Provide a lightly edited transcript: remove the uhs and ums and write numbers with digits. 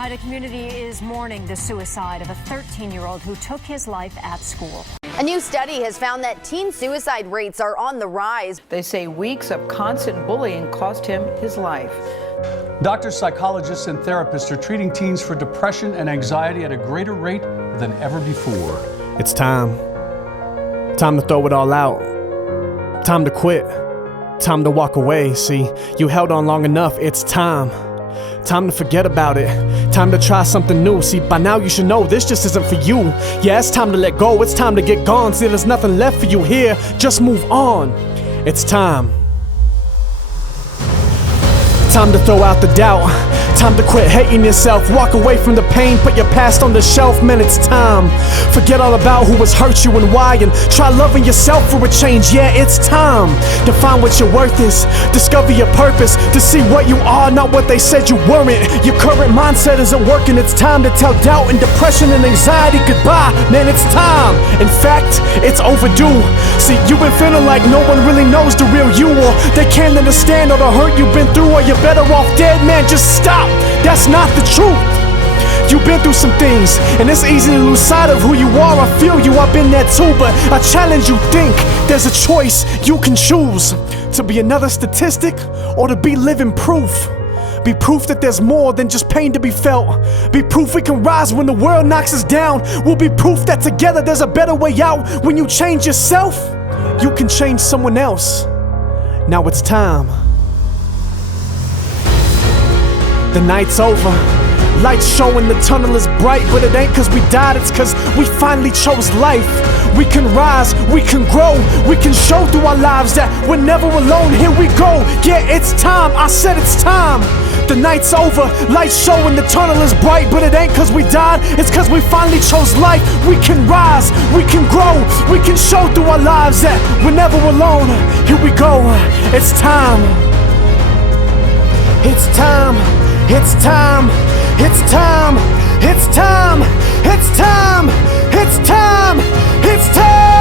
Tonight, a community is mourning the suicide of a 13-year-old who took his life at school. A new study has found that teen suicide rates are on the rise. They say weeks of constant bullying cost him his life. Doctors, psychologists, and therapists are treating teens for depression and anxiety at a greater rate than ever before. It's time. Time to throw it all out. Time to quit. Time to walk away. See, you held on long enough. It's time. Time to forget about it. Time to try something new. See, by now you should know this just isn't for you. Yeah, it's time to let go. It's time to get gone. See, there's nothing left for you here. Just move on. It's time. Time to throw out the doubt. Time to quit hating yourself. Walk away from the pain. Put your past on the shelf. Man, it's time. Forget all about who has hurt you and why, and try loving yourself for a change. Yeah, it's time to find what your worth is. Discover your purpose. To see what you are, not what they said you weren't. Your current mindset isn't working. It's time to tell doubt and depression and anxiety goodbye. Man, it's time. In fact, it's overdue. See, you've been feeling like no one really knows the real you, or they can't understand all the hurt you've been through, or you're better off dead. Man, just stop. That's not the truth. You've been through some things, and it's easy to lose sight of who you are. I feel you, I've been there too, but I challenge you, think. There's a choice you can choose, to be another statistic or to be living proof. Be proof that there's more than just pain to be felt. Be proof we can rise when the world knocks us down. We'll be proof that together there's a better way out. When you change yourself, you can change someone else. Now it's time. The night's over. Lights showing the tunnel is bright, but it ain't cause we died, it's cause we finally chose life. We can rise, we can grow, we can show through our lives that we're never alone. Here we go, yeah, it's time, I said it's time. The night's over, lights showing the tunnel is bright, but it ain't cause we died, it's cause we finally chose life. We can rise, we can grow, we can show through our lives that we're never alone. Here we go, it's time. It's time. It's time, it's time, it's time, it's time, it's time, it's time.